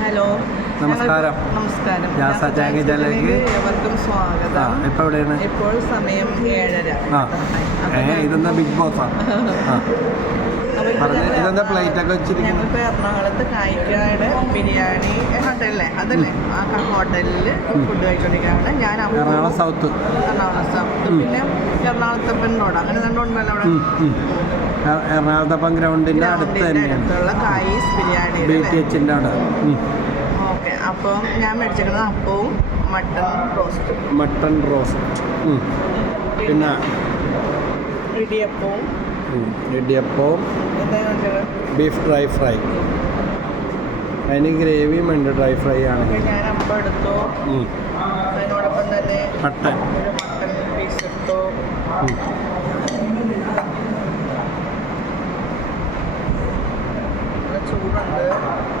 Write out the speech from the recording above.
Hello. നമസ്കാരം. നമസ്കാരം. കിച്ചണിലേക്ക് ഏവർക്കും സ്വാഗതം. ഇപ്പൊ എവിടെയാണ് ഇപ്പോൾ സമയം ഏഴര. ആ. ഇതെന്താ ബിഗ് ബോസ് ഇതെന്താ പ്ലേറ്റ് ഒക്കെ വെച്ചിരിക്കുന്നത്? ഞങ്ങളിപ്പോ എറണാകുളത്ത് കായിക്കാട് ബിരിയാണി ഹോട്ടലിലെ അതല്ലേ? ആ ഹോട്ടലിൽ ഫുഡ് കഴിച്ചോണ്ടിരിക്കുകയാണ് ഞാൻ എറണാകുളം സൗത്ത് എറണാകുളം സൗത്ത്. പിന്നെ എറണാകുളത്തപ്പൻ പെണ്ണോട്. അങ്ങനെ രണ്ടുണ്ടല്ലോ അവിടെ. ഉം, ഉം. എ- എറണാകുളത്തപ്പം ഗ്രൗണ്ടിന്റെ അടുത്ത് തന്നെയാണ്. അടുത്തുള്ള കായീസ് ബിരിയാണി ബി ടി എച്ചിന്റെ അവിടെ. ഉം. ഓക്കെ അപ്പം ഞാൻ മേടിച്ചിരിക്കുന്നത് അപ്പവും മട്ടൺ റോസ്റ്റും. Mutton roast. പിന്നെ? ഇടിയപ്പവും. ഇടിയപ്പവും. Beef dry fry. അതിന് ഗ്രേവിയും ഉണ്ട് ഡ്രൈ ഫ്രൈ ആണ്. ഞാൻ അപ്പം എടുത്തു. അതിനോടൊപ്പം തന്നെ മട്ടൺ Racun.